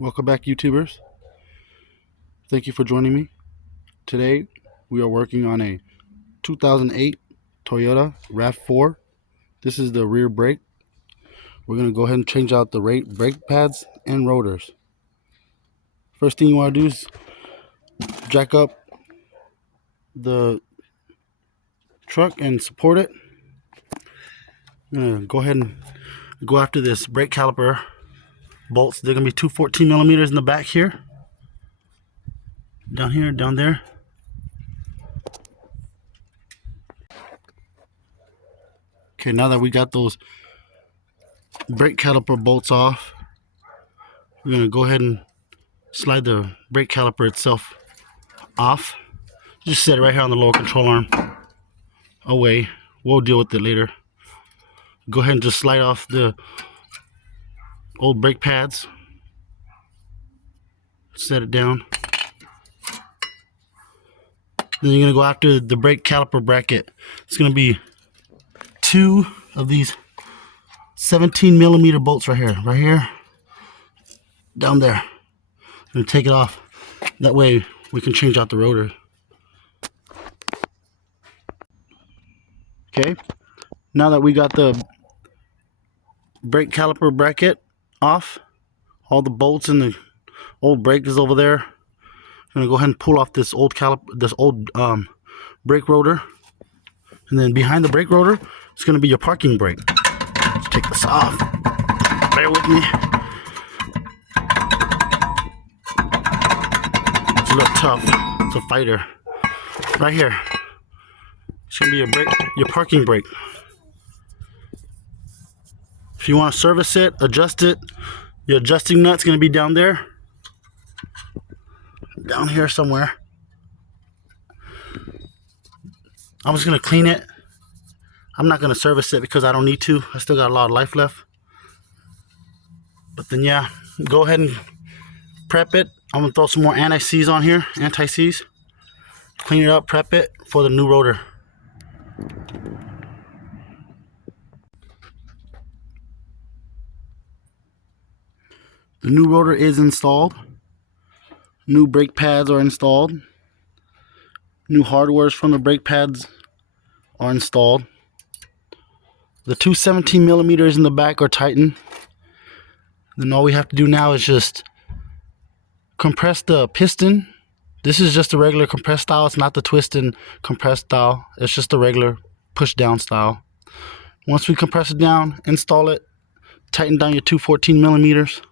Welcome back, YouTubers. Thank you for joining me. Today we are working on a 2008 Toyota RAV4. This is the rear brake. We're going to go ahead and change out the brake pads and rotors. First thing you want to do is jack up the truck and support it. I'm going to go ahead and go after this brake caliper bolts. They're going to be two 14 millimeters in the back here. Down here, down there. Okay, now that we got those brake caliper bolts off, we're going to go ahead and slide the brake caliper itself off. Just set it right here on the lower control arm. Away. We'll deal with it later. Go ahead and just slide off the old brake pads. Set it down. Then you're going to go after the brake caliper bracket. It's going to be two of these 17 millimeter bolts right here, down there. I'm going to take it off. That way we can change out the rotor. Okay, now that we got the brake caliper bracket off, all the bolts and the old brake is over there. I'm gonna go ahead and pull off this old brake rotor, and then behind the brake rotor it's gonna be your parking brake. Let's take this off. Bear with me. It's a little tough. It's a fighter. Right here. It's gonna be your parking brake. If you want to service it, adjust it, your adjusting nut's gonna be down there. Down here somewhere. I'm just gonna clean it. I'm not gonna service it because I don't need to. I still got a lot of life left. But then yeah, go ahead and prep it. I'm gonna throw some more anti-seize on here, anti-seize. Clean it up, prep it for the new rotor. The new rotor is installed. New brake pads are installed. New hardwares from the brake pads are installed. The two 17 millimeters in the back are tightened. Then all we have to do now is just compress the piston. This is just a regular compressed style. It's not the twist and compressed style. It's just a regular push down style. Once we compress it down, install it, tighten down your two 14 millimeters.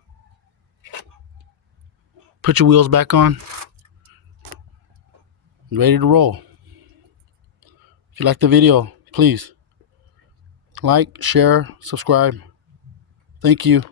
Put your wheels back on. Ready to roll. If you like the video, please like, share, subscribe. Thank you.